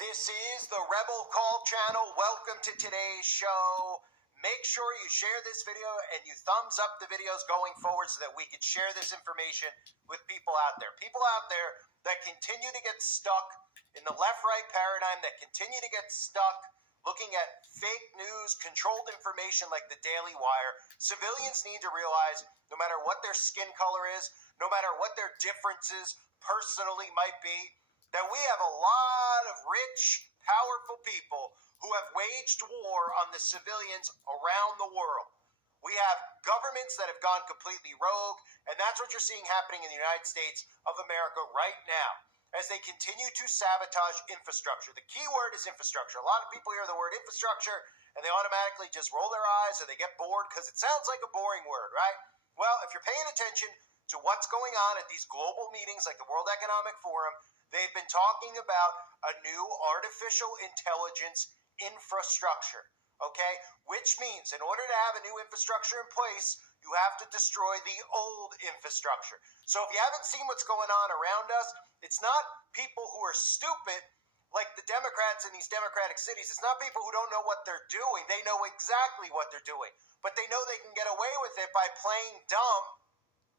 This is the Rebel Call channel. Welcome to today's show. Make sure you share this video and you thumbs up the videos going forward so that we can share this information with people out there. People out there that continue to get stuck in the left-right paradigm, that continue to get stuck looking at fake news, controlled information like the Daily Wire. Civilians need to realize no matter what their skin color is, no matter what their differences personally might be, that we have a lot of rich, powerful people who have waged war on the civilians around the world. We have governments that have gone completely rogue, and that's what you're seeing happening in the United States of America right now as they continue to sabotage infrastructure. The key word is infrastructure. A lot of people hear the word infrastructure and they automatically just roll their eyes or they get bored because it sounds like a boring word, right? Well, if you're paying attention to what's going on at these global meetings like the World Economic Forum, they've been talking about a new artificial intelligence infrastructure, okay? Which means in order to have a new infrastructure in place, you have to destroy the old infrastructure. So if you haven't seen what's going on around us, it's not people who are stupid like the Democrats in these Democratic cities. It's not people who don't know what they're doing. They know exactly what they're doing, but they know they can get away with it by playing dumb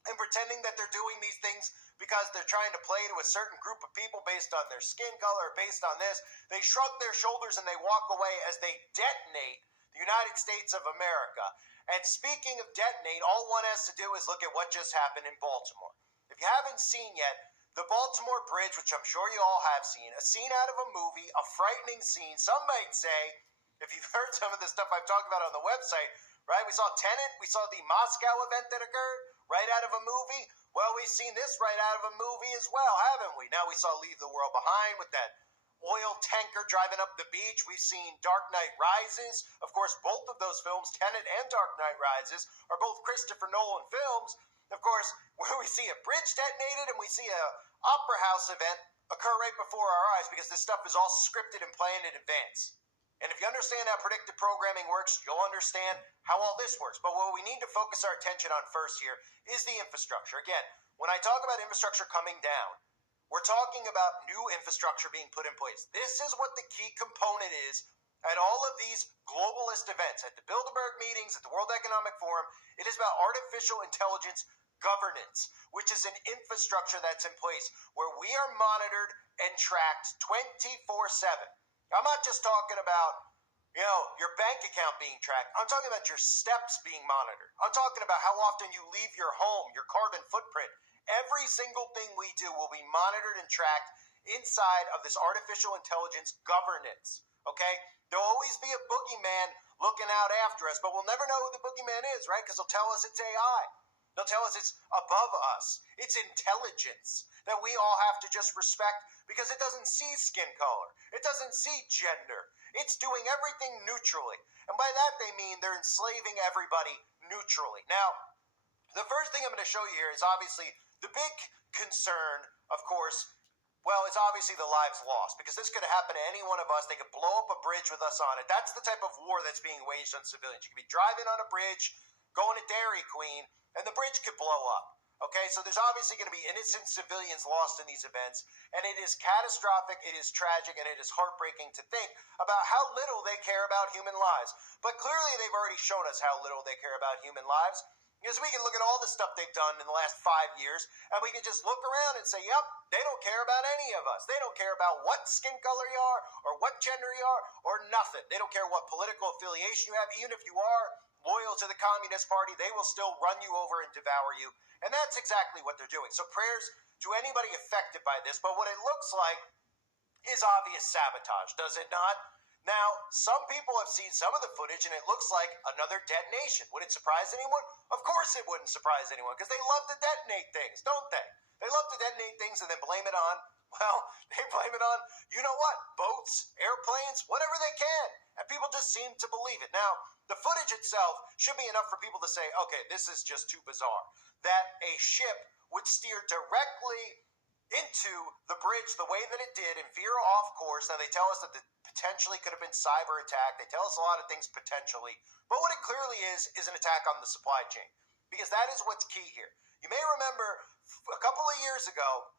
and pretending that they're doing these things because they're trying to play to a certain group of people based on their skin color, based on this. They shrug their shoulders and they walk away as they detonate the United States of America. And speaking of detonate, all one has to do is look at what just happened in Baltimore. If you haven't seen yet, the Baltimore Bridge, which I'm sure you all have seen, a scene out of a movie, a frightening scene. Some might say, if you've heard some of the stuff I've talked about on the website, right? We saw Tenet, we saw the Moscow event that occurred right out of a movie. Well, we've seen this right out of a movie as well, haven't we? Now we saw Leave the World Behind with that oil tanker driving up the beach. We've seen Dark Knight Rises. Of course, both of those films, Tenet and Dark Knight Rises, are both Christopher Nolan films. Of course, where we see a bridge detonated and we see a opera house event occur right before our eyes because this stuff is all scripted and planned in advance. And if you understand how predictive programming works, you'll understand how all this works. But what we need to focus our attention on first here is the infrastructure. Again, when I talk about infrastructure coming down, we're talking about new infrastructure being put in place. This is what the key component is at all of these globalist events, at the Bilderberg meetings, at the World Economic Forum. It is about artificial intelligence governance, which is an infrastructure that's in place where we are monitored and tracked 24/7. I'm not just talking about, your bank account being tracked. I'm talking about your steps being monitored. I'm talking about how often you leave your home, your carbon footprint. Every single thing we do will be monitored and tracked inside of this artificial intelligence governance, okay? There'll always be a boogeyman looking out after us, but we'll never know who the boogeyman is, right? Because they'll tell us it's AI. They'll tell us it's above us. It's intelligence that we all have to just respect because it doesn't see skin color. It doesn't see gender. It's doing everything neutrally. And by that they mean they're enslaving everybody neutrally. Now, the first thing I'm going to show you here is obviously the big concern, of course, well, it's obviously the lives lost because this could happen to any one of us. They could blow up a bridge with us on it. That's the type of war that's being waged on civilians. You could be driving on a bridge, going to Dairy Queen, and the bridge could blow up. Okay, so there's obviously going to be innocent civilians lost in these events, and it is catastrophic, it is tragic, and it is heartbreaking to think about how little they care about human lives. But clearly they've already shown us how little they care about human lives, because we can look at all the stuff they've done in the last 5 years, and we can just look around and say, yep, they don't care about any of us. They don't care about what skin color you are, or what gender you are, or nothing. They don't care what political affiliation you have. Even if you are loyal to the Communist Party, they will still run you over and devour you. And that's exactly what they're doing. So prayers to anybody affected by this. But what it looks like is obvious sabotage, does it not? Now, some people have seen some of the footage, and it looks like another detonation. Would it surprise anyone? Of course it wouldn't surprise anyone, because they love to detonate things, don't they? They love to detonate things and then blame it on, well, they blame it on, you know what, boats, airplanes, whatever they can. And people just seem to believe it. Now, the footage itself should be enough for people to say, okay, this is just too bizarre, that a ship would steer directly into the bridge the way that it did and veer off course. Now, they tell us that the potentially could have been cyber attack. They tell us a lot of things potentially. But what it clearly is an attack on the supply chain, because that is what's key here. You may remember a couple of years ago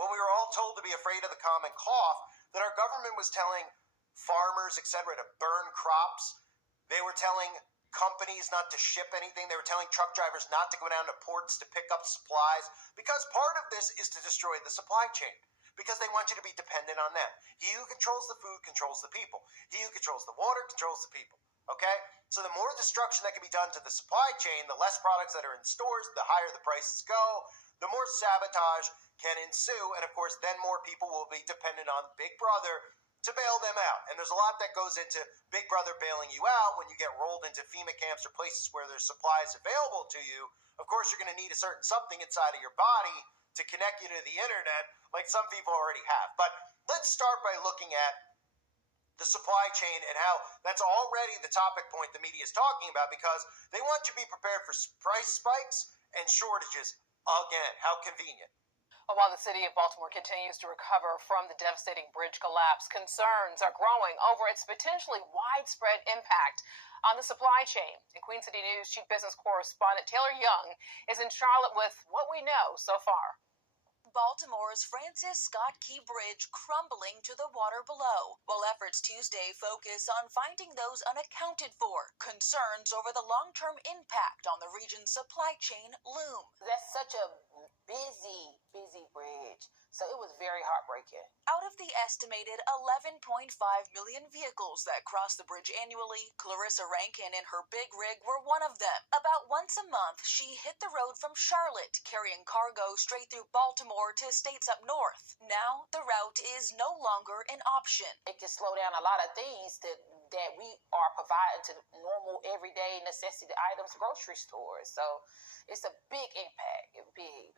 when we were all told to be afraid of the common cough, that our government was telling farmers, etc., to burn crops. They were telling companies not to ship anything. They were telling truck drivers not to go down to ports to pick up supplies, because part of this is to destroy the supply chain, because they want you to be dependent on them. He who controls the food controls the people. He who controls the water controls the people. Okay? So the more destruction that can be done to the supply chain, the less products that are in stores, the higher the prices go, the more sabotage can ensue, and of course then more people will be dependent on Big Brother to bail them out. And there's a lot that goes into Big Brother bailing you out when you get rolled into FEMA camps or places where there's supplies available to you. Of course, you're going to need a certain something inside of your body to connect you to the internet, like some people already have. But let's start by looking at the supply chain and how that's already the topic point the media is talking about, because they want you to be prepared for price spikes and shortages again. How convenient. While the city of Baltimore continues to recover from the devastating bridge collapse, concerns are growing over its potentially widespread impact on the supply chain. And Queen City News Chief Business Correspondent Taylor Young is in Charlotte with what we know so far. Baltimore's Francis Scott Key Bridge crumbling to the water below, while efforts Tuesday focus on finding those unaccounted for. Concerns over the long-term impact on the region's supply chain loom. That's such a busy bridge, so it was very heartbreaking. Out of the estimated 11.5 million vehicles that cross the bridge annually, Clarissa Rankin and her big rig were one of them. About once a month, she hit the road from Charlotte, carrying cargo straight through Baltimore to states up north. Now, the route is no longer an option. It can slow down a lot of things that we are providing to normal, everyday necessity items, grocery stores. So it's a big impact, big.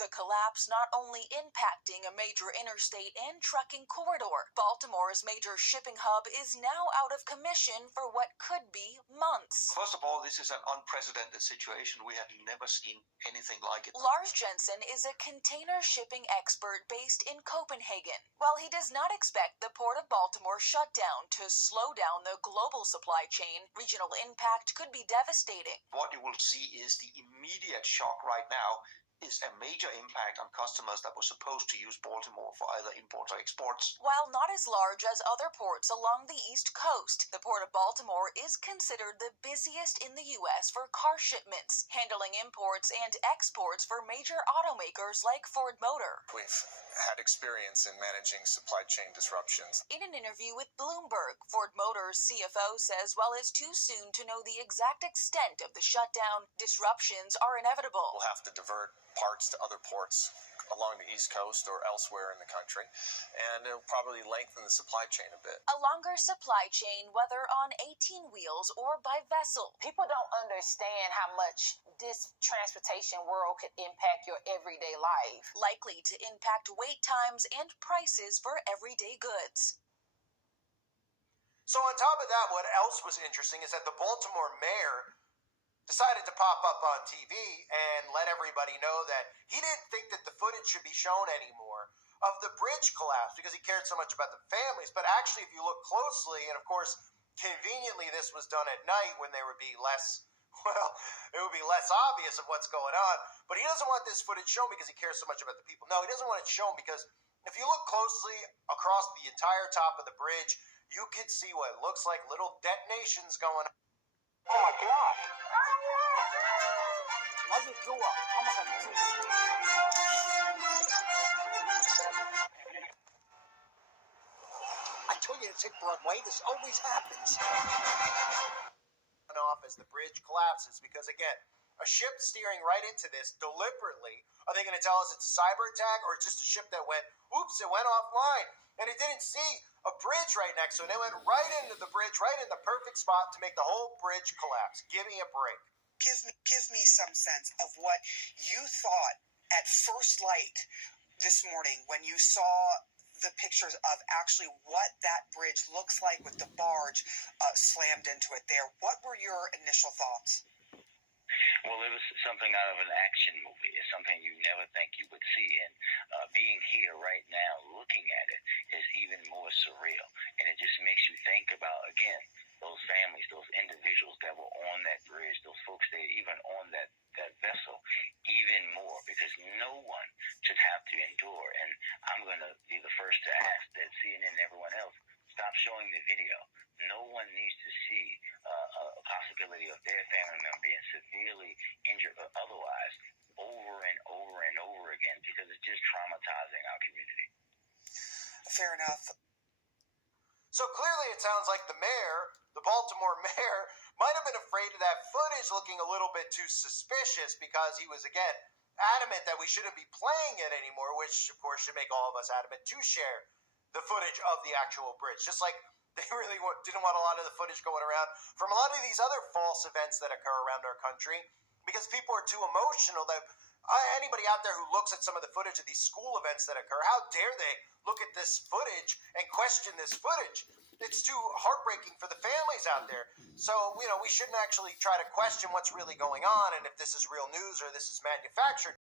The collapse not only impacting a major interstate and trucking corridor, Baltimore's major shipping hub is now out of commission for what could be months. First of all, this is an unprecedented situation. We have never seen anything like it. Lars Jensen is a container shipping expert based in Copenhagen. While he does not expect the Port of Baltimore shutdown to slow down the global supply chain, regional impact could be devastating. What you will see is the immediate shock right now is a major impact on customers that were supposed to use Baltimore for either imports or exports. While not as large as other ports along the East Coast, the Port of Baltimore is considered the busiest in the U.S. for car shipments, handling imports and exports for major automakers like Ford Motor. We've had experience in managing supply chain disruptions. In an interview with Bloomberg, Ford Motor's CFO says while it's too soon to know the exact extent of the shutdown, disruptions are inevitable. We'll have to divert parts to other ports along the East Coast or elsewhere in the country, and it'll probably lengthen the supply chain a bit. A longer supply chain, whether on 18 wheels or by vessel. People don't understand how much this transportation world could impact your everyday life. Likely to impact wait times and prices for everyday goods. So on top of that, what else was interesting is that the Baltimore mayor decided to pop up on TV and let everybody know that he didn't think that the footage should be shown anymore of the bridge collapse because he cared so much about the families. But actually, if you look closely, and of course, conveniently, this was done at night when there would be less, well, it would be less obvious of what's going on. But he doesn't want this footage shown because he cares so much about the people. No, he doesn't want it shown because if you look closely across the entire top of the bridge, you can see what looks like little detonations going on. Oh my God! I told you to take Broadway. This always happens. Off as the bridge collapses because, again, a ship steering right into this deliberately. Are they going to tell us it's a cyber attack or it's just a ship that went, oops, it went offline and it didn't see a bridge right next to it. It went right into the bridge, right in the perfect spot to make the whole bridge collapse. Give me a break. Give me some sense of what you thought at first light this morning when you saw the pictures of actually what that bridge looks like with the barge slammed into it there. What were your initial thoughts? Well, it was something out of an action movie. It's something you never think you would see. And being here right now, looking at it, is even more surreal. And it just makes you think about, again, those families, those individuals that were on that bridge, those folks that even on that vessel, even more, because no one should have to endure. And stop showing the video. No one needs to see a possibility of their family member being severely injured or otherwise over and over and over again, because it's just traumatizing our community. Fair enough. So clearly it sounds like the mayor, the Baltimore mayor, might have been afraid of that footage looking a little bit too suspicious, because he was, again, adamant that we shouldn't be playing it anymore, which, of course, should make all of us adamant to share the footage of the actual bridge. Just like they really didn't want a lot of the footage going around from a lot of these other false events that occur around our country, because people are too emotional. That anybody out there who looks at some of the footage of these school events that occur, how dare they look at this footage and question this footage? It's too heartbreaking for the families out there. So, we shouldn't actually try to question what's really going on and if this is real news or this is manufactured.